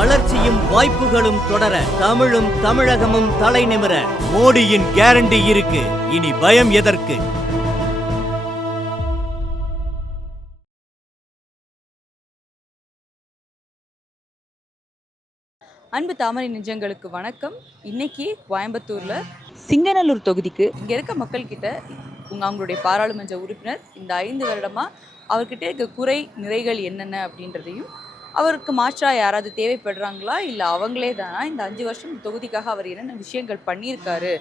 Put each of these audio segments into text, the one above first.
வளர்ச்சியும் வாய்ப்புகளும் தொடர, தமிழும் தமிழகமும் தலை நிமிர மோடியின் கேரண்டி இருக்கு. இனி பயம் எதற்கு? அன்பு தாமரை நெஞ்சங்களுக்கு வணக்கம். இன்னைக்கு கோயம்புத்தூர்ல சிங்கநல்லூர் தொகுதிக்கு இங்க இருக்க மக்கள் கிட்ட அவங்களுடைய பாராளுமன்ற உறுப்பினர் இந்த 5 வருடமா அவர்கிட்ட இருக்க குறை நிறைகள் என்னென்ன அப்படின்றதையும், அவருக்கு மாற்றா யாராவது தேவைப்படுறாங்களா இல்லை அவங்களே தானா, இந்த 5 வருஷம் தொகுதிக்காக அவர் என்னென்ன விஷயங்கள் பண்ணியிருக்காரு,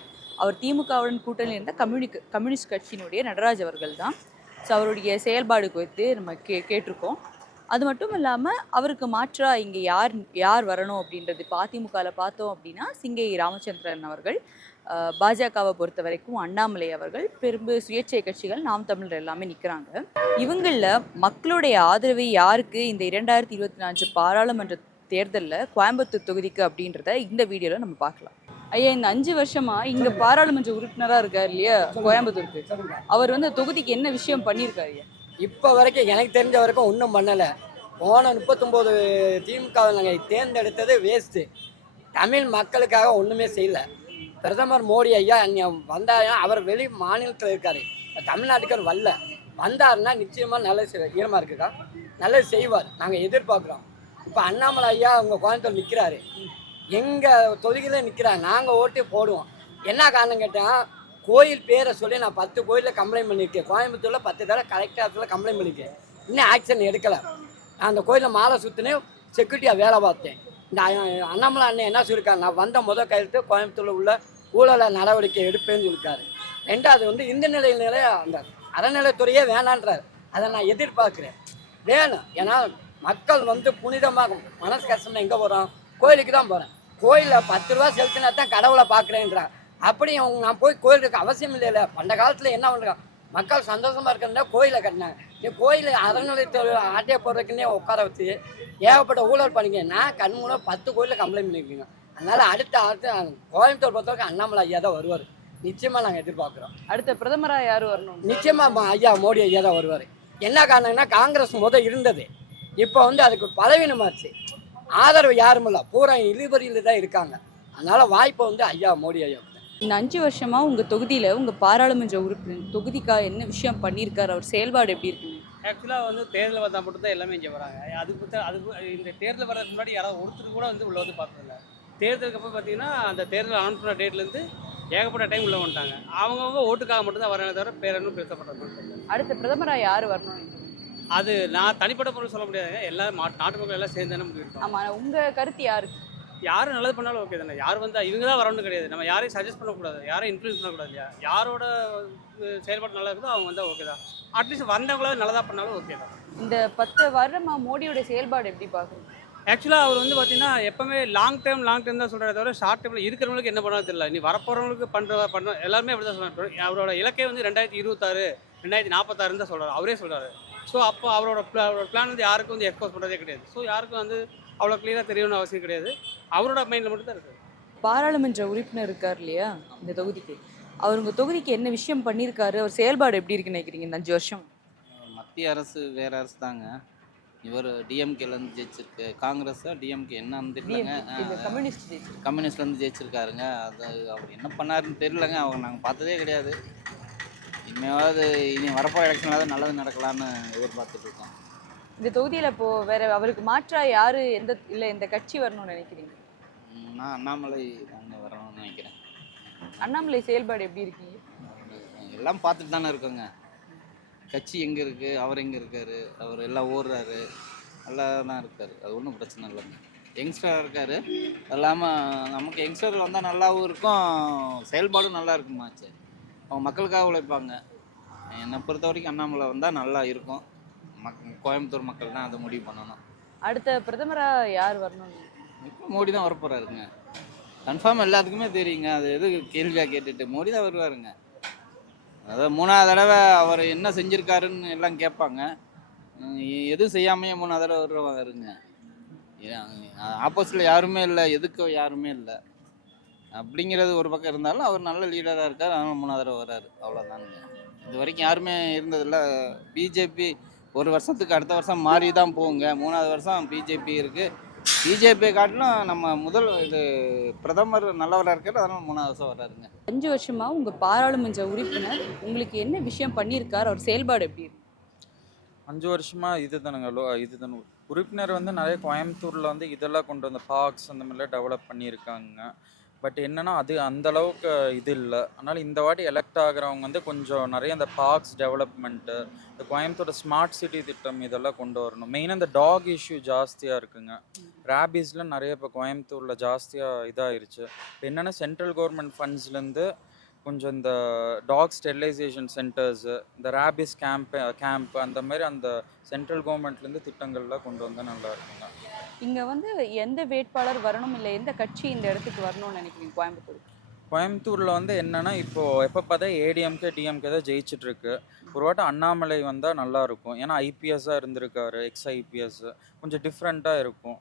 அவர் திமுகவுடன் கூட்டணியில் இருந்த கம்யூனிஸ்ட் கட்சியினுடைய நடராஜ் அவர்கள் தான். ஸோ அவருடைய செயல்பாடு குறித்து நம்ம கேட்டிருக்கோம். அது மட்டும் இல்லாமல் அவருக்கு மாற்றா இங்கே யார் வரணும் அப்படின்றது, இப்போ அதிமுகவில் பார்த்தோம் அப்படின்னா சிங்கை ராமச்சந்திரன் அவர்கள், பாஜகவை பொறுத்த வரைக்கும் அண்ணாமலை அவர்கள், பெரும்பு சுயேட்சை கட்சிகள் நாம் தமிழர் எல்லாமே நிற்கிறாங்க. இவங்களில் மக்களுடைய ஆதரவு யாருக்கு இந்த 2024 பாராளுமன்ற தேர்தலில் கோயம்புத்தூர் தொகுதிக்கு அப்படின்றத இந்த வீடியோவில் நம்ம பார்க்கலாம். ஐயா, இந்த 5 வருஷமா இங்கே பாராளுமன்ற உறுப்பினராக இருக்கார் இல்லையா கோயம்புத்தூருக்கு, அவர் தொகுதிக்கு என்ன விஷயம் பண்ணியிருக்காரு ஐயா? இப்போ வரைக்கும் எனக்கு தெரிஞ்ச வரைக்கும் ஒன்றும் பண்ணலை. போன 39 திமுக நாங்கள் தேர்ந்தெடுத்தது வேஸ்ட்டு. தமிழ் மக்களுக்காக ஒன்றுமே செய்யலை. பிரதமர் மோடி ஐயா வந்தால் அவர் வெளி மாநிலத்தில் இருக்கார், தமிழ்நாட்டுக்கு அவர் வரல. வந்தாருன்னா நிச்சயமாக நல்லது ஈரமாக இருக்குதா, நல்லது செய்வார், நாங்கள் எதிர்பார்க்குறோம். இப்போ அண்ணாமலை ஐயா அவங்க கோயம்புத்தூர் நிற்கிறாரு, எங்கள் தொகுதியில் நிற்கிறார், நாங்கள் ஓட்டு போடுவோம். என்ன காரணம் கேட்டால், கோயில் பேரை சொல்லி நான் 10 கோயிலில் கம்ப்ளைண்ட் பண்ணியிருக்கேன். கோயம்புத்தூரில் 10 தடவை கலெக்டர் ஆஃபீஸில் கம்ப்ளைண்ட் பண்ணியிருக்கேன். இன்னும் ஆக்ஷன் எடுக்கலை. நான் அந்த கோயிலில் மாலை சுற்றினேன், செக்யூரிட்டியாக வேலை பார்த்தேன். இந்த அண்ணாமலை அண்ணன் என்ன சொல்லியிருக்காரு, நான் வந்த முதல் கையெழுத்து கோயம்புத்தூரில் உள்ள ஊழலை நடவடிக்கை எடுப்பேன்னு சொல்லியிருக்காரு. ரெண்டாவது இந்த நிலையிலே அந்த அறநிலைத்துறையே வேணான்றார். அதை நான் எதிர்பார்க்குறேன், வேணும். ஏன்னா மக்கள் புனிதமாக மனசு கஷ்டம்னா எங்கே போகிறோம், கோயிலுக்கு தான் போகிறேன். கோயிலில் 10 ரூபா செலுத்தினா தான் கடவுளை பார்க்குறேன்றார். அப்படி நான் போய் கோயிலுக்கு அவசியம் இல்லைல்ல. பண்ட காலத்தில் என்ன பண்ணுறாங்க, மக்கள் சந்தோஷமாக இருக்கிறதா கோயிலை கட்டினாங்க. நீ கோயில் அறநிலையத்துறை ஆட்டையை போடுறதுக்குன்னே உட்கார வச்சு ஏகப்பட்ட ஊழல் பண்ணிக்க. நான் கண்மூண 10 கோயிலில் கம்ப்ளைண்ட் பண்ணியிருக்கீங்க. அதனால் அடுத்த கோயம்புத்தூர் பொறுத்தவரைக்கும் அண்ணாமலை ஐயா தான் வருவார், நிச்சயமாக நாங்கள் எதிர்பார்க்குறோம். அடுத்த பிரதமராக யார் வரணும்? நிச்சயமாக ஐயா மோடி ஐயா தான் வருவார். என்ன காரணம்னா, காங்கிரஸ் இருந்தது, இப்போ அதுக்கு பலவீனமாச்சு, ஆதரவு யாரும் இல்லை, பூரா இழுபறியில் தான் இருக்காங்க. அதனால் வாய்ப்பை ஐயா மோடி ஐயா. இந்த 5 வருஷமா உங்கள் தொகுதியில் உங்கள் பாராளுமன்ற உறுப்பினர் தொகுதிக்காக என்ன விஷயம் பண்ணியிருக்காரு, அவர் செயல்பாடு எப்படி இருக்குங்க? ஆக்சுவலாக தேர்தல் வந்தால் மட்டும் தான் எல்லாமே இங்கே வராங்க. இந்த தேர்தல் வர்றதுக்கு முன்னாடி யாராவது ஒருத்தர் கூட உள்ள பார்த்ததில்ல. தேர்தலுக்கு அப்புறம் பார்த்தீங்கன்னா அந்த தேர்தல் அனௌன்ஸ் பண்ண டேட்லேருந்து ஏகப்பட்ட டைம் உள்ள வந்துட்டாங்க. அவங்கவுங்க ஓட்டுக்காக மட்டும்தான் வராங்க, தவிர பேரனும் பேசப்பட்டது. அடுத்த பிரதமராக யார் வரணும்? அது நான் தனிப்பட்ட பொருள் சொல்ல முடியாதுங்க, எல்லாரும் நாட்டு மக்கள் எல்லாம் சேர்ந்து தானே முடிவு. ஆமாம், உங்கள் கருத்து யாருக்கு? யாரும் நல்லது பண்ணாலும் ஓகே தானே. யார் வந்தால் இவங்க தான் வரணும்னு கிடையாது. நம்ம யாரையும் சஜஸ்ட் பண்ணக்கூடாது, யாரையும் இன்ஃப்ளூயன்ஸ் பண்ணக்கூடாது இல்லையா. யாரோட செயல்பாடு நல்லா இருக்குதோ அவங்க வந்தால் ஓகே தான். அட்லீஸ்ட் வந்தவங்களாவது நல்லதாக பண்ணாலும் ஓகே தான். இந்த 10 வருடமாக மோடியோட செயல்பாடு எப்படி பார்க்குறீங்க? ஆக்சுவலாக அவர் பார்த்தீங்கன்னா எப்போவுமே லாங் டைம் தான் சொல்கிறத தவிர ஷார்ட் டைமில் இருக்கிறவங்களுக்கு என்ன பண்ணாலும் தெரியல. இனி வரப்போகிறவங்களுக்கு பண்ணுற எல்லாருமே அப்படி தான் சொல்கிறார். அவரோட இலக்கே 2026 2046 தான் சொல்கிறார், அவரே சொல்கிறாரு. ஸோ அப்போ அவரோட பிளான் யாருக்கும் எக்ஸ்போஸ் பண்ணுறதே கிடையாது. ஸோ யாருக்கும் அவ்வளோ கிளியராக தெரியணும்னு அவசியம் கிடையாது, அவரோட மைண்டில் மட்டும் தான் இருக்குது. பாராளுமன்ற உறுப்பினர் இருக்கார் இல்லையா இந்த தொகுதிக்கு, அவர் உங்கள் தொகுதிக்கு என்ன விஷயம் பண்ணியிருக்காரு, அவர் செயல்பாடு எப்படி இருக்குன்னு நினைக்கிறீங்க இந்த 5 வருஷம்? மத்திய அரசு வேறு அரசு தாங்க. இவர் டிஎம்கேலேருந்து ஜெயிச்சிருக்கு, காங்கிரஸா டிஎம்கே என்னன்னு தெரியலங்க, கம்யூனிஸ்ட்லேருந்து ஜெயிச்சிருக்காருங்க. அது அவர் என்ன பண்ணாருன்னு தெரியலங்க, அவங்க நாங்கள் பார்த்ததே கிடையாது. இனிமேவாவது இனி வரப்போ எலெக்ஷனாவது நல்லது நடக்கலான்னு எதிர்பார்த்துட்டு இருக்கோம். இந்த தொகுதியில் இப்போது வேறு அவருக்கு மாற்றா யார் இந்த கட்சி வரணும்னு நினைக்கிறீங்க? நான் அண்ணாமலை தாங்க வரணும்னு நினைக்கிறேன். அண்ணாமலை செயல்பாடு எப்படி இருக்கீங்க? எல்லாம் பார்த்துட்டு தானே இருக்கோங்க. கட்சி எங்கே இருக்குது, அவர் எங்கே இருக்கார், அவர் எல்லாம் ஓடுறாரு, நல்லா தான் இருக்கார், அது ஒன்றும் பிரச்சனை இல்லைங்க. யங்ஸ்டராக இருக்கார், அது இல்லாமல் நமக்கு யங்ஸ்டர் வந்தால் நல்லாவும் இருக்கும், செயல்பாடும் நல்லா இருக்குமாச்சு. அவங்க மக்களுக்காக உழைப்பாங்க. என்னை பொறுத்த வரைக்கும் அண்ணாமலை வந்தால் நல்லா இருக்கும். கோயம்புத்தூர் மக்கள் தான் அதை முடிவு பண்ணணும். அடுத்த பிரதமராக யார் வரணும்? இப்போ மோடி தான் வரப்போறாருங்க, கன்ஃபார்ம் எல்லாத்துக்குமே தெரியுங்க. அது எது கேள்வியாக கேட்டுட்டு மோடி தான் வருவாருங்க. அதாவது 3வது தடவை அவர் என்ன செஞ்சுருக்காருன்னு எல்லாம் கேட்பாங்க, எதுவும் செய்யாமையே 3வது தடவை வருவாருங்க. ஆப்போசிட்டில் யாருமே இல்லை, எதுக்கு யாருமே இல்லை அப்படிங்கிறது ஒரு பக்கம் இருந்தாலும் அவர் நல்ல லீடராக இருக்கார், அதனால் 3வது தடவை வர்றாரு, அவ்வளோதானுங்க. இது வரைக்கும் யாருமே இருந்ததில்லை. பிஜேபி ஒரு வருஷத்துக்கு அடுத்த வருஷம் மாறி தான் போகுங்க. 3வது வருஷம் பிஜேபி இருக்குது, பிஜேபி காட்டிலும் நம்ம இது பிரதமர் நல்லவராக இருக்காரு, அதனால 3வது வருஷம் வர்றாருங்க. 5 வருஷமா உங்க பாராளுமன்ற உறுப்பினர் உங்களுக்கு என்ன விஷயம் பண்ணியிருக்கார், அவர் செயல்பாடு எப்படி இருக்கு? 5 வருஷமா இதுதானுங்க உறுப்பினர் வந்து நிறைய கோயம்புத்தூரில் வந்து இதெல்லாம் கொண்டு வந்த பார்க்ஸ் அந்த மாதிரிலாம் டெவலப் பண்ணியிருக்காங்க. பட் என்னன்னா அது அந்த அளவுக்கு இது இல்லை. அதனால் இந்த வாட்டி எலெக்ட் ஆகிறவங்க வந்து கொஞ்சம் நிறைய இந்த பார்க்ஸ் டெவலப்மெண்ட்டு, இந்த கோயம்புத்தூர் ஸ்மார்ட் சிட்டி திட்டம் இதெல்லாம் கொண்டு வரணும். மெயினாக இந்த டாக் இஷ்யூ ஜாஸ்தியாக இருக்குங்க. ரேபீஸ்லாம் நிறைய இப்போ கோயம்புத்தூரில் ஜாஸ்தியாக இதாகிருச்சு. இப்போ என்னென்னா சென்ட்ரல் கவர்மெண்ட் ஃபண்ட்ஸ்லேருந்து கொஞ்சம் இந்த டாக் ஸ்டெரிலைசேஷன் சென்டர்ஸு, இந்த ரேபிஸ் கேம்ப் அந்த மாதிரி அந்த சென்ட்ரல் கவர்மெண்ட்லேருந்து திட்டங்கள்லாம் கொண்டு வந்தால் நல்லா இருக்குங்க. இங்க வந்து எந்த வேட்பாளர் வரணும், இல்லை எந்த கட்சி இந்த இடத்துக்கு வரணும்னு நினைக்கிறீங்க கோயம்புத்தூரில் வந்து என்னென்னா இப்போது எப்போ பார்த்தா ஏடிஎம்கே டிஎம்கே தான் ஜெயிச்சிட்ருக்கு. ஒரு வாட்டம் அண்ணாமலை வந்தால் நல்லாயிருக்கும். ஏன்னா ஐபிஎஸ்ஸாக இருந்திருக்காரு, ஐபிஎஸ் கொஞ்சம் டிஃப்ரெண்ட்டாக இருக்கும்.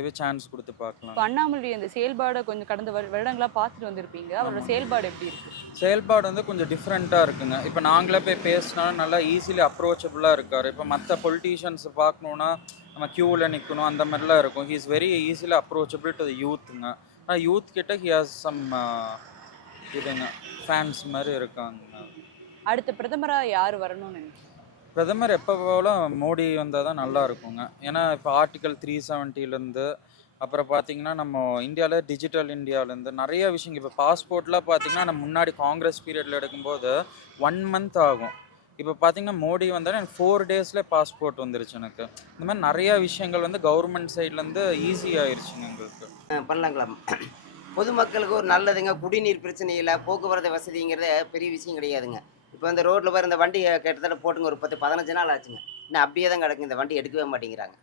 எது சான்ஸ் கொடுத்து பார்க்கலாம். இப்போ அண்ணாமலை அந்த செயல்பாடை கொஞ்சம் கடந்த வருடங்களாக பார்த்துட்டு வந்திருப்பீங்க, அவரோட செயல்பாடு எப்படி இருக்கு? செயல்பாடு வந்து கொஞ்சம் டிஃப்ரெண்ட்டாக இருக்குங்க. இப்போ நாங்களே போய் பேசினாலும் நல்லா ஈஸிலி அப்ரோச்சபிளாக இருக்கார். இப்போ மற்ற பொலிட்டீஷியன்ஸ் பார்க்கணுன்னா நம்ம க்யூவில் நிற்கணும் அந்த மாதிரிலாம் இருக்கும். He is very easily approachable to the யூத்துங்க. ஆனால் யூத் கிட்ட ஹி ஹாஸ் சம் இதுங்க ஃபேன்ஸ் மாதிரி இருக்காங்க. அடுத்த பிரதமராக யார் வரணும்னு நினைக்கிறீங்க? பிரதமர் எப்போ போல மோடி வந்தால் தான் நல்லா இருக்குங்க. ஏன்னா இப்போ ஆர்டிகல் 370 அப்புறம் பார்த்தீங்கன்னா நம்ம இந்தியாவில் டிஜிட்டல் இந்தியாவிலேருந்து நிறைய விஷயங்கள். இப்போ பாஸ்போர்ட்லாம் பார்த்தீங்கன்னா நம்ம முன்னாடி காங்கிரஸ் பீரியடில் எடுக்கும்போது 1 மந்த் ஆகும். இப்போ பார்த்தீங்கன்னா மோடி வந்தாலும் எனக்கு 4 டேஸில் பாஸ்போர்ட் வந்துருச்சு எனக்கு. இந்த மாதிரி நிறையா விஷயங்கள் வந்து கவர்மெண்ட் சைட்லேருந்து ஈஸி ஆயிடுச்சுங்க எங்களுக்கு. பண்ணலாங்களாம். பொதுமக்களுக்கு ஒரு நல்லதுங்க. குடிநீர் பிரச்சனை இல்லை, போக்குவரத்து வசதிங்கிறது பெரிய விஷயம் கிடையாதுங்க. இப்போ இந்த ரோட்டில் வர இந்த வண்டி கிட்டத்தட்ட போட்டுங்க ஒரு 10-15 நாள் ஆச்சுங்க. இன்னும் அப்படியே தான் கிடக்குங்க. இந்த வண்டி எடுக்கவே மாட்டேங்கிறாங்க.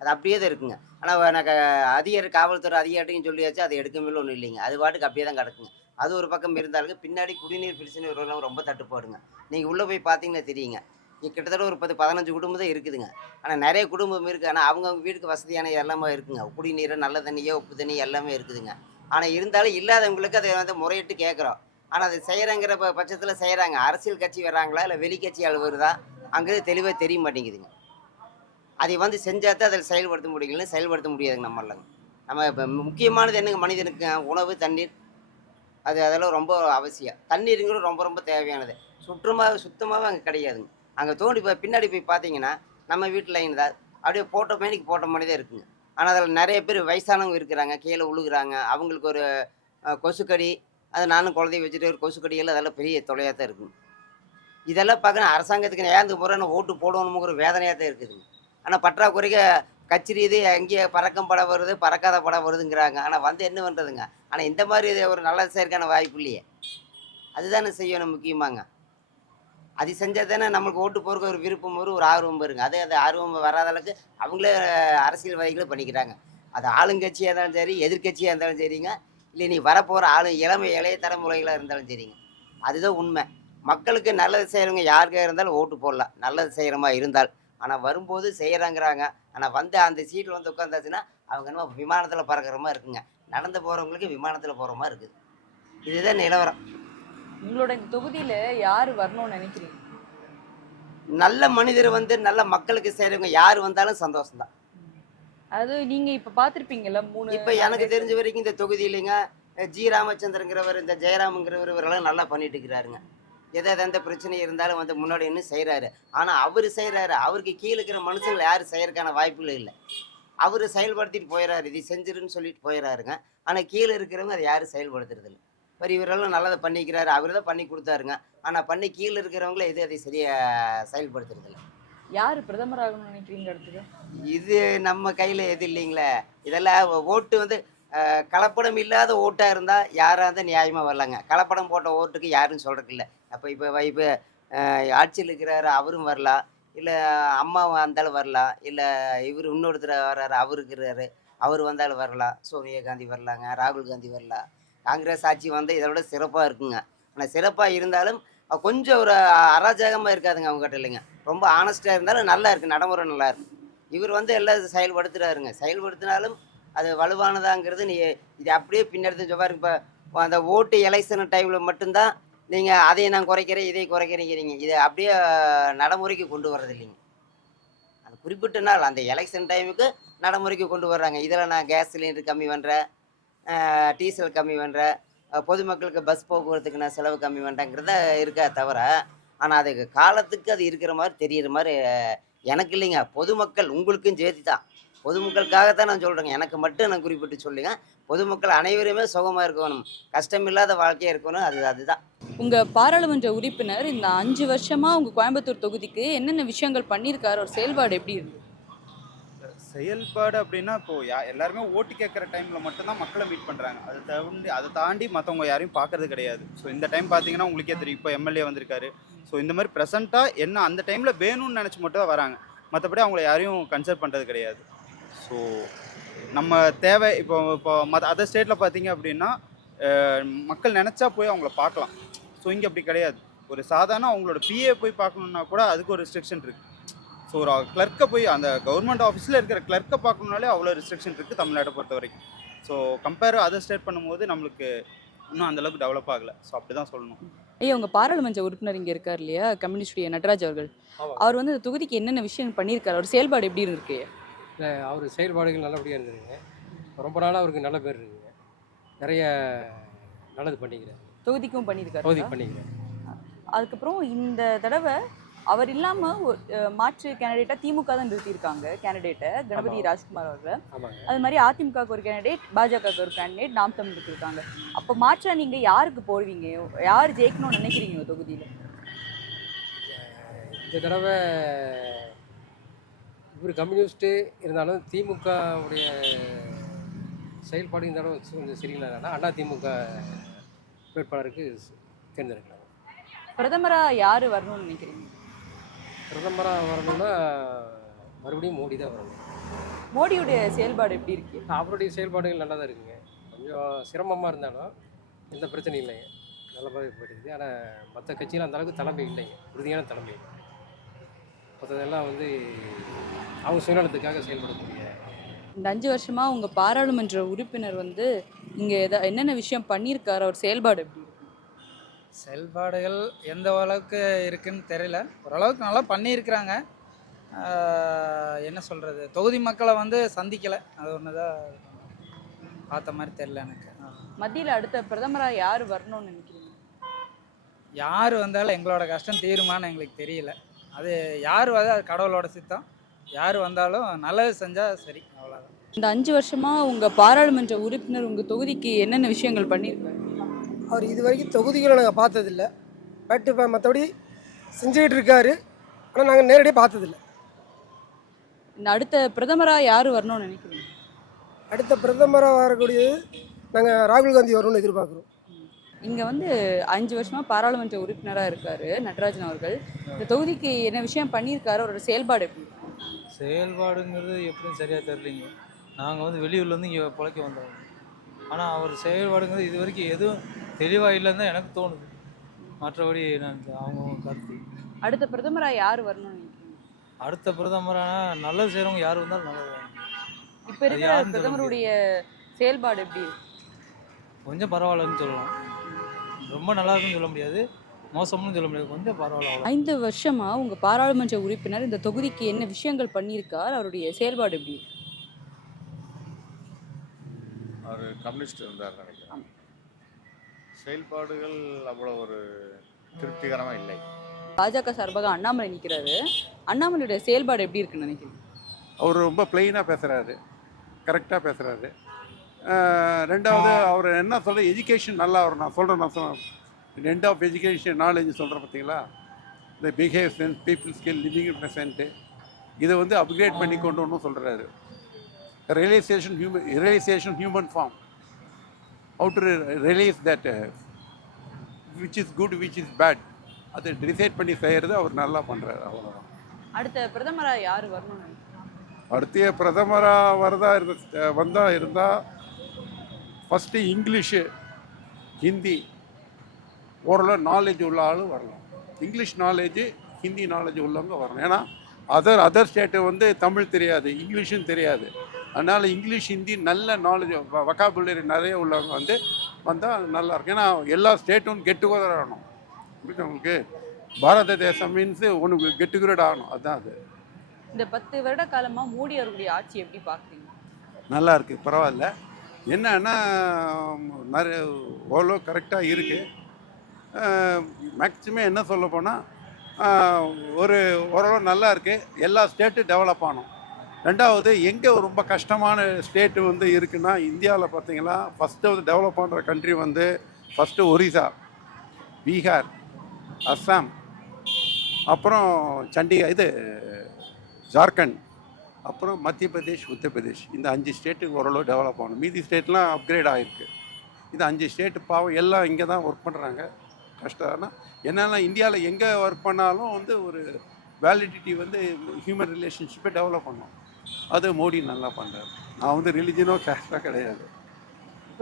அது அப்படியே தான் இருக்குங்க. ஆனால் எனக்கு காவல்துறை அதிகாரியும் சொல்லியாச்சு, அது எடுக்கவே ஒன்றும் இல்லைங்க. அது பாட்டுக்கு அப்படியே தான் கிடக்குங்க. அது ஒரு பக்கம் இருந்தாலுங்க, பின்னாடி குடிநீர் பிரச்சனை வரலாம் ரொம்ப தட்டுப்பாடுங்க. நீங்கள் உள்ளே போய் பார்த்தீங்கன்னா தெரியுங்க. இங்கே கிட்டத்தட்ட ஒரு 10-15 குடும்பம் தான் இருக்குதுங்க. ஆனால் நிறைய குடும்பம் இருக்குது. ஆனால் அவங்கவுங்க வீட்டுக்கு வசதியான எல்லாமே இருக்குங்க. குடிநீர், நல்ல தண்ணியோ உப்பு தண்ணி எல்லாமே இருக்குதுங்க. ஆனால் இருந்தாலும் இல்லாதவங்களுக்கு அதை வந்து முறையிட்டு கேட்குறோம். ஆனால் அது செய்கிறாங்கிற பட்சத்தில் செய்கிறாங்க. அரசியல் கட்சி வர்றாங்களா இல்லை வெளி கட்சி வருதா அங்கே தெளிவாக தெரிய மாட்டேங்குதுங்க. அதை வந்து செஞ்சால் தான் அதில் செயல்படுத்த முடியலன்னு செயல்படுத்த முடியாதுங்க நம்மளாங்க. நம்ம இப்போ முக்கியமானது என்னங்க, மனிதனுக்கு உணவு, தண்ணீர், அதெல்லாம் ரொம்ப அவசியம். தண்ணீருங்கிறது ரொம்ப ரொம்ப தேவையானது. சுத்தமாகவே அங்கே கிடையாதுங்க. அங்கே தோண்டி பின்னாடி போய் பார்த்தீங்கன்னா நம்ம வீட்டில் இருந்தால் அப்படியே போட்ட மாதிரி தான் இருக்குங்க. ஆனால் அதில் நிறைய பேர் வயசானவங்க இருக்கிறாங்க, கீழே விழுகுறாங்க. அவங்களுக்கு ஒரு கொசுக்கடி, அது நானும் குழந்தைய வச்சுட்டு ஒரு கொசுக்கடியெல்லாம் அதெல்லாம் பெரிய தொலையாக தான் இருக்குங்க. இதெல்லாம் பார்க்கணும். அரசாங்கத்துக்கு ஏந்து முறை ஓட்டு போடணுங்கிற வேதனையாக தான் இருக்குதுங்க. ஆனால் பற்றாக்குறைக்கு கச்சிரி இது எங்கேயே பறக்கும் படம் வருது, பறக்காத படம் வருதுங்கிறாங்க. ஆனால் வந்து என்ன பண்ணுறதுங்க? ஆனால் இந்த மாதிரி ஒரு நல்லது செய்யறதுக்கான வாய்ப்பு இல்லையே. அதுதானே செய்யணும் முக்கியமாங்க. அது செஞ்சால் தானே நம்மளுக்கு ஓட்டு போகிறதுக்கு ஒரு விருப்பம் வரும், ஒரு ஆர்வம் வருங்க. அது ஆர்வம் வராத அளவுக்கு அவங்களே அரசியல்வாதிகளே பண்ணிக்கிறாங்க. அது ஆளுங்கட்சியாக இருந்தாலும் சரி, எதிர்கட்சியாக இருந்தாலும் சரிங்க, இல்லை நீ வரப்போகிற இளைய தலைமுறைகளாக இருந்தாலும் சரிங்க. அதுதான் உண்மை. மக்களுக்கு நல்லது செய்கிறவங்க யாருக்காக இருந்தாலும் ஓட்டு போடலாம், நல்லது செய்கிறமா இருந்தால். ஆனால் வரும்போது செய்கிறாங்கிறாங்க. ஆனால் வந்து அந்த சீட்டில் வந்து உட்காந்தாச்சுன்னா அவங்க என்ன விமானத்தில் பறக்கிற மாதிரி இருக்குங்க. நடந்து போகிறவங்களுக்கு விமானத்தில் போகிற மாதிரி இருக்குது. இதுதான் நிலவரம். உங்களோட இந்த தொகுதியில் யார் வரணும்னு நினைக்கிறீங்க? நல்ல மனிதர் வந்து நல்ல மக்களுக்கு செய்கிறவங்க யார் வந்தாலும் சந்தோஷம்தான். அது நீங்கள் இப்போ பார்த்துருப்பீங்கல்ல 3. இப்போ எனக்கு தெரிஞ்ச வரைக்கும் இந்த தொகுதியிலைங்க ஜி ராமச்சந்திரங்கிறவர், இந்த ஜெயராமுங்கிறவர் இவரெல்லாம் நல்லா பண்ணிட்டு இருக்கிறாருங்க. எந்த பிரச்சனை இருந்தாலும் வந்து முன்னாடி இன்னும் செய்கிறாரு. ஆனால் அவர் செய்கிறாரு, அவருக்கு கீழே இருக்கிற மனுஷங்களை யாரும் செய்யறதுக்கான வாய்ப்புகள் இல்லை. அவர் செயல்படுத்திட்டு போயிடறாரு, இது செஞ்சிருன்னு சொல்லிட்டு போயிடறாருங்க. ஆனால் கீழே இருக்கிறவங்க அதை யாரும் செயல்படுத்துறதில்லை. வரி இவரெல்லாம் நல்லதை பண்ணிக்கிறாரு, அவர் தான் பண்ணி கொடுத்தாருங்க. ஆனால் பண்ணி கீழே இருக்கிறவங்கள அதை சரியாக செயல்படுத்துறதில்லை. யார் பிரதமர் ஆகணும்னு நினைக்கிறீங்க அடுத்தது? இது நம்ம கையில் எது இல்லைங்களே. இதெல்லாம் ஓட்டு வந்து கலப்படம் இல்லாத ஓட்டாக இருந்தால் யாராக இருந்தால் நியாயமாக வரலாங்க. கலப்படம் போட்ட ஓட்டுக்கு யாரும் சொல்கிறதுக்கு இல்லை. அப்போ இப்போ ஆட்சியில் இருக்கிறாரு, அவரும் வரலாம், இல்லை அம்மா வந்தாலும் வரலாம், இல்லை இவர் இன்னொருத்தர் வர்றாரு அவர் இருக்கிறாரு, அவர் வந்தாலும் வரலாம். சோனியா காந்தி வரலாங்க, ராகுல் காந்தி வரலாம். காங்கிரஸ் ஆட்சி வந்து இதோட சிறப்பாக இருக்குங்க. ஆனால் சிறப்பாக இருந்தாலும் கொஞ்சம் ஒரு அராஜகமாக இருக்காதுங்க அவங்ககிட்ட இல்லைங்க. ரொம்ப ஆனஸ்டாக இருந்தாலும் நல்லா இருக்குது, நடைமுறை நல்லா இருக்குது. இவர் வந்து எல்லாம் செயல்படுத்துகிறாருங்க. செயல்படுத்தினாலும் அது வலுவானதாங்கிறது இது அப்படியே பின்னெடுத்து சொல்வார். இப்போ அந்த ஓட்டு எலெக்ஷன் டைமில் மட்டும்தான் நீங்கள் அதை நான் குறைக்கிறேன், இதை குறைக்கிறேங்கிறீங்க. இதை அப்படியே நடைமுறைக்கு கொண்டு வர்றது இல்லைங்க. அது குறிப்பிட்ட நாள் அந்த எலெக்ஷன் டைமுக்கு நடைமுறைக்கு கொண்டு வர்றாங்க. இதில் நான் கேஸ் சிலிண்டர் கம்மி பண்ணுறேன், டீசல் கம்மி பண்ணுறேன், பொதுமக்களுக்கு பஸ் போக்குவரத்துக்கு நான் செலவு கம்மி பண்ணுறேங்கிறத இருக்கா தவிர, ஆனால் அதுக்கு காலத்துக்கு அது இருக்கிற மாதிரி தெரிகிற மாதிரி எனக்கு இல்லைங்க. பொதுமக்கள் உங்களுக்கும் சேர்த்து தான், பொதுமக்களுக்காகத்தான் நான் சொல்கிறேங்க. எனக்கு மட்டும் நான் குறிப்பிட்டு சொல்லுங்க. பொதுமக்கள் அனைவருமே சுகமாக இருக்கணும், கஷ்டமில்லாத வாழ்க்கையாக இருக்கணும். அதுதான். உங்கள் பாராளுமன்ற உறுப்பினர் இந்த 5 வருஷமாக உங்கள் கோயம்புத்தூர் தொகுதிக்கு என்னென்ன விஷயங்கள் பண்ணியிருக்காரு, ஒரு செயல்பாடு எப்படி இருக்கு? செயல்பாடு அப்படின்னா எல்லாருமே ஓட்டு கேட்குற டைமில் மட்டும்தான் மக்களை மீட் பண்ணுறாங்க. அதை தாண்டி மற்றவங்க யாரையும் பார்க்கறது கிடையாது. ஸோ இந்த டைம் பார்த்தீங்கன்னா உங்களுக்கே தெரியும், இப்போ எம்எல்ஏ வந்திருக்காரு. ஸோ இந்த மாதிரி ப்ரெசென்ட்டாக என்ன அந்த டைமில் வேணும்னு நினச்சி மட்டும் தான் வராங்க. மற்றபடி அவங்கள யாரையும் கன்சல்ட் பண்ணுறது கிடையாது. ஸோ நம்ம தேவை இப்போ அதர் ஸ்டேட்டில் பார்த்தீங்க அப்படின்னா மக்கள் நினச்சா போய் அவங்கள பார்க்கலாம். ஸோ இங்கே அப்படி கிடையாது. ஒரு சாதாரண அவங்களோட பிஏ போய் பார்க்கணுன்னா கூட அதுக்கு ஒரு ரெஸ்ட்ரிக்ஷன் இருக்குது. ஸோ ஒரு கிளர்க்கை போய் அந்த கவர்மெண்ட் ஆஃபீஸில் இருக்கிற கிளர்க்கை பார்க்கணுனாலே அவ்வளோ ரெஸ்ட்ரிக்ஷன் இருக்குது தமிழ்நாட்டை பொறுத்த வரைக்கும். ஸோ கம்பேர் அதர் ஸ்டேட் பண்ணும்போது நம்மளுக்கு இன்னும் அந்தளவுக்கு டெவலப் ஆகலை. ஸோ அப்படி தான் சொல்லணும். ஐயா, உங்கள் பாராளுமன்ற உறுப்பினர் இங்கே இருக்கார் இல்லையா, கம்யூனிஸ்டுடைய நட்ராஜ் அவர்கள், அவர் வந்து இந்த தொகுதிக்கு என்னென்ன விஷயம் பண்ணியிருக்காரு, அவர் செயல்பாடு எப்படி இருக்கு? இல்லை, அவர் செயல்பாடுகள் நல்லபடியாக இருந்ததுங்க. ரொம்ப நாளாக அவருக்கு நல்ல பேர் இருக்குங்க. நிறைய நல்லது பண்ணிக்கிறார். தொகுதிக்கும் பண்ணியிருக்காரு. தொகுதிக்கு பண்ணிக்கிறேன். அதுக்கப்புறம் இந்த தடவை அவர் இல்லாமல் ஒரு மாற்று கேண்டிடேட்டாக திமுக தான் நிறுத்தியிருக்காங்க கேண்டிடேட்டை, கணபதி ராஜ்குமார் அவர்கள். ஆமாங்க. அது மாதிரி அதிமுகவுக்கு ஒரு கேண்டிடேட், பாஜகவுக்கு ஒரு கேண்டிடேட், நாம் தமிழுக்கு இருக்காங்க. அப்போ மாற்றா நீங்கள் யாருக்கு போடுவீங்க, யார் ஜெயிக்கணும்னு நினைக்கிறீங்க தொகுதியில்? இந்த தடவை இவர் கம்யூனிஸ்ட்டு இருந்தாலும் திமுகவுடைய செயல்பாடு இந்த தடவை கொஞ்சம் சரியில்லைனா அண்ணா திமுக வேட்பாளருக்கு தேர்ந்தெடுக்கிறாங்க. பிரதமராக யார் வரணும்னு நினைக்கிறீங்க? பிரதமராக வரணும்னா மறுபடியும் மோடி தான் வரணும். மோடியுடைய செயல்பாடு எப்படி இருக்கு? அவருடைய செயல்பாடுகள் நல்லா தான் இருக்குங்க. கொஞ்சம் சிரமமாக இருந்தாலும் எந்த பிரச்சனையும் இல்லைங்க, நல்லபடியாக போயிட்டு. ஆனால் மற்ற கட்சியில் அந்த அளவுக்கு தலைமை இல்லைங்க, உறுதியான தலைமை. மற்றதெல்லாம் வந்து அவங்க சுயநலத்துக்காக செயல்படக்கூடிய. இந்த 5 வருஷமாக உங்கள் பாராளுமன்ற உறுப்பினர் வந்து இங்கே என்னென்ன விஷயம் பண்ணியிருக்காரு, அவர் செயல்பாடு எப்படி இருக்கு? செயல்பாடுகள் எந்த அளவுக்கு இருக்குன்னு தெரியல. ஓரளவுக்கு நல்லா பண்ணியிருக்கிறாங்க. என்ன சொல்கிறது, தொகுதி மக்களை வந்து சந்திக்கலை, அது ஒன்று தான் பார்த்த மாதிரி தெரியல எனக்கு. மத்தியில் அடுத்த பிரதமராக யார் வரணும்னு நினைக்கிறீங்க? யார் வந்தாலும் எங்களோட கஷ்டம் தீருமான்னு எங்களுக்கு தெரியல. அது யார் வந்து அது கடவுளோட சித்தம். யார் வந்தாலும் நல்லது செஞ்சால் சரி, அவ்வளோதான். இந்த 5 வருஷமாக உங்கள் பாராளுமன்ற உறுப்பினர் உங்கள் தொகுதிக்கு என்னென்ன விஷயங்கள் பண்ணியிருக்காரு? அவர் இது வரைக்கும் தொகுதிகளை நாங்கள் பார்த்ததில்ல. பட் இப்போ மற்றபடி செஞ்சுக்கிட்டு இருக்காரு. ஆனால் நாங்கள் நேரடியாக பார்த்ததில்ல. இந்த அடுத்த பிரதமராக யார் வரணும்னு நினைக்கிறீங்க? அடுத்த பிரதமராக வரக்கூடியது நாங்கள் ராகுல் காந்தி வரணும்னு எதிர்பார்க்குறோம். இங்கே வந்து 5 வருஷமாக பாராளுமன்ற உறுப்பினராக இருக்கார் நட்ராஜன் அவர்கள். இந்த தொகுதிக்கு என்ன விஷயம் பண்ணியிருக்காரு, அவரோட செயல்பாடு எப்படி? செயல்பாடுங்கிறது எப்படின்னு சரியாக தெரியலிங்க. நாங்கள் வந்து வெளியூர்லேருந்து இங்கே பிழைக்க வந்தோம். ஆனால் அவர் செயல்பாடுங்கிறது இது வரைக்கும் எதுவும் தெளிவாக இல்லைன்னு தான் எனக்கு தோணுது. மற்றபடி நான் அவங்க கருத்து. அடுத்த பிரதமராக யார் வரணும்னு நினைக்கிறீங்க? அடுத்த பிரதமரான நல்லது செய்கிறவங்க யார் வந்தாலும் நல்லது. இப்போ இருக்கிற பிரதமருடைய செயல்பாடு எப்படி இருக்கு? கொஞ்சம் பரவாயில்லன்னு சொல்லலாம். ரொம்ப நல்லா இருக்குன்னு சொல்ல முடியாது, மோசம்னு சொல்ல முடியாது, கொஞ்சம் பரவாயில்ல. 5 வருஷமாக உங்கள் பாராளுமன்ற உறுப்பினர் இந்த தொகுதிக்கு என்ன விஷயங்கள் பண்ணியிருக்கார், அவருடைய செயல்பாடு எப்படி இருக்கு? அவர் கம்யூனிஸ்ட் இருந்தார் நினைக்கிறேன். செயல்பாடுகள் அவ்வளோ ஒரு திருப்திகரமாக இல்லை. பாஜக சார்பாக அண்ணாமலை நிற்கிறாரு. அண்ணாமலையுடைய செயல்பாடு எப்படி இருக்குன்னு நினைக்கிறேன்? அவர் ரொம்ப பிளெயினாக பேசுகிறாரு, கரெக்டாக பேசுகிறாரு. ரெண்டாவது அவர் என்ன சொல்கிற, எஜுகேஷன் நல்லா வரும். நான் சொல்கிறேன் எண்ட் ஆஃப் எஜுகேஷன் நாலேஜ் சொல்கிறேன் பார்த்தீங்களா, இந்த behave sense, people skill, living present, இதை வந்து அப்கிரேட் பண்ணி கொண்டு வரணும்னு சொல்கிறாரு. Realisation human form, how to realise that which is good which is bad, அதை டிசைட் பண்ணி செய்கிறது அவர் நல்லா பண்ணுறாரு. அவ்வளோதான். அடுத்த பிரதமராக யார் வரணும்னு? அடுத்த பிரதமராக இருந்தால் ஃபஸ்ட்டு இங்கிலீஷு, ஹிந்தி ஓரளவு நாலேஜ் உள்ள ஆளும் வரலாம். இங்கிலீஷ் நாலேஜு, ஹிந்தி நாலேஜ் உள்ளவங்க வரணும். ஏன்னா அதர் ஸ்டேட்டு வந்து தமிழ் தெரியாது, இங்கிலீஷும் தெரியாது. அதனால் இங்கிலீஷ், ஹிந்தி நல்ல நாலேஜ், வொக்காபுலரி நிறைய உள்ளவங்க வந்து வந்தால் நல்லாயிருக்கும். ஏன்னா எல்லா ஸ்டேட்டும் கெட் டுகெதர் ஆகணும். உங்களுக்கு பாரத தேசம் மீன்ஸு ஒன்று கெட் டுகெதர் ஆகணும். அதுதான் அது. இந்த 10 வருட காலமா மோடி அவர்களுடைய ஆட்சி எப்படி பார்க்குறீங்க? நல்லா இருக்குது, பரவாயில்ல. என்னன்னா நிறைய ஓரளவு கரெக்டாக இருக்குது. மேக்ஸிமம் என்ன சொல்ல போனால் ஓரளவு நல்லா இருக்குது. எல்லா ஸ்டேட்டும் டெவலப் ஆகணும். ரெண்டாவது எங்கே ரொம்ப கஷ்டமான ஸ்டேட்டு வந்து இருக்குன்னா, இந்தியாவில் பார்த்தீங்கன்னா ஃபஸ்ட்டு வந்து டெவலப் பண்ணுற கண்ட்ரி வந்து ஃபஸ்ட்டு ஒரிசா, பீகார், அஸ்ஸாம், அப்புறம் ஜார்க்கண்ட், அப்புறம் மத்திய பிரதேஷ், உத்தரப்பிரதேஷ். இந்த 5 ஸ்டேட்டு ஓரளவு டெவலப் ஆகணும். மீதி ஸ்டேட்லாம் அப்கிரேட் ஆகிருக்கு. இது 5 ஸ்டேட்டு பாவம் எல்லாம் இங்கே தான் ஒர்க் பண்ணுறாங்க. கஷ்டம்னா என்னென்னா இந்தியாவில் எங்கே ஒர்க் பண்ணாலும் வந்து ஒரு வேலிடிட்டி வந்து ஹியூமன் ரிலேஷன்ஷிப்பை டெவலப் பண்ணணும். அது மோடி நல்லா பண்ணுறாரு. நான் வந்து ரிலிஜனோ கேஸ்டாக கிடையாது.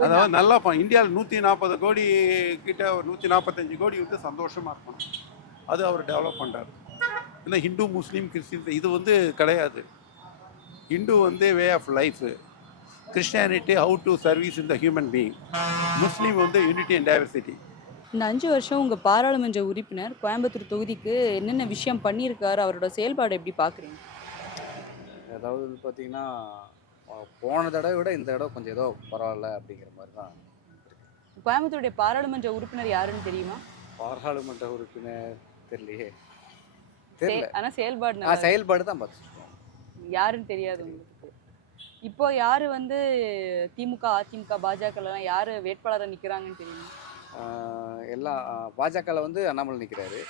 அதாவது நல்லா இந்தியாவில் 140 கோடி கிட்ட ஒரு 145 கோடி வந்து சந்தோஷமாக இருக்கணும். அது அவர் டெவலப் பண்ணுறாரு. ஏன்னா ஹிந்து, முஸ்லீம், கிறிஸ்டின் இது வந்து கிடையாது. ஹிந்து வந்து way of life, Christianity how to service in the human being, Muslim வந்து யூனிட்டி அண்ட் டைவர்சிட்டி. இந்த 5 வருஷம் உங்கள் பாராளுமன்ற உறுப்பினர் கோயம்புத்தூர் தொகுதிக்கு என்னென்ன விஷயம் பண்ணியிருக்காரு, அவரோட செயல்பாடு எப்படி பார்க்குறீங்க? அதாவது வந்து பார்த்தீங்கன்னா போன தடவை விட இந்த தடவை கொஞ்சம் ஏதோ பரவாயில்ல அப்படிங்கிற மாதிரி தான். கோயம்புத்தூருடைய பாராளுமன்ற உறுப்பினர் யாருன்னு தெரியுமா? பாராளுமன்ற உறுப்பினர் தெரியலையே. தெரியல. ஆனால் செயல்பாடு செயல்பாடு தான் பார்த்துருக்கோம். யாருன்னு தெரியாது உங்களுக்கு? இப்போ யார் வந்து திமுக, அதிமுக, பாஜகலாம் யார் வேட்பாளராக நிற்கிறாங்கன்னு தெரியுமா? எல்லாம் பாஜகவில் வந்து அண்ணாமலை நிற்கிறாரு.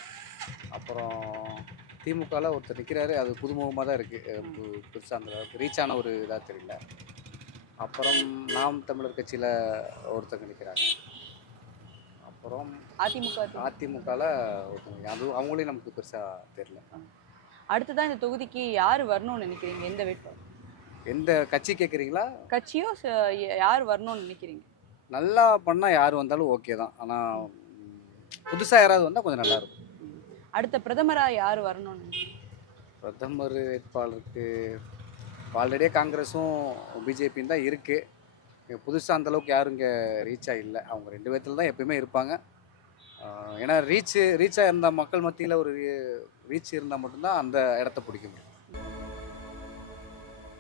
அப்புறம் திமுகவில் ஒருத்தர் நிற்கிறாரு. அது புதுமுகமாக தான் இருக்குது. பெருசாக அந்த அளவுக்கு ரீச் ஆன ஒரு இதாக தெரியல. அப்புறம் நாம் தமிழர் கட்சியில் ஒருத்தங்க நிற்கிறாங்க. அப்புறம் அதிமுகவில் ஒருத்தங்க, அது அவங்களையும் நமக்கு பெருசாக தெரியல. அடுத்ததான் இந்த தொகுதிக்கு யார் வரணும்னு நினைக்கிறீங்க? எந்த வேட்பாளர், எந்த கட்சி கேட்குறீங்களா? கட்சியோ யார் வரணும்னு நினைக்கிறீங்க? நல்லா பண்ணால் யார் வந்தாலும் ஓகே தான். ஆனால் புதுசாக யாராவது வந்தால் கொஞ்சம் நல்லாயிருக்கும். அடுத்த பிரதமராக யார் வரணும்னு நினைக்கிறீங்க? பிரதமர் வேட்பாளருக்கு ஆல்ரெடியே காங்கிரஸும் பிஜேபியும் தான் இருக்குது. புதுசாக அந்தளவுக்கு யாரும் இங்கே ரீச்சாக இல்லை. அவங்க 2 பேர்த்தில் தான் எப்பயுமே இருப்பாங்க. ஏன்னா ரீச்சாக இருந்தால் மக்கள் மத்தியில் ஒரு ரீச் இருந்தால் மட்டும்தான் அந்த இடத்த பிடிக்க முடியும்.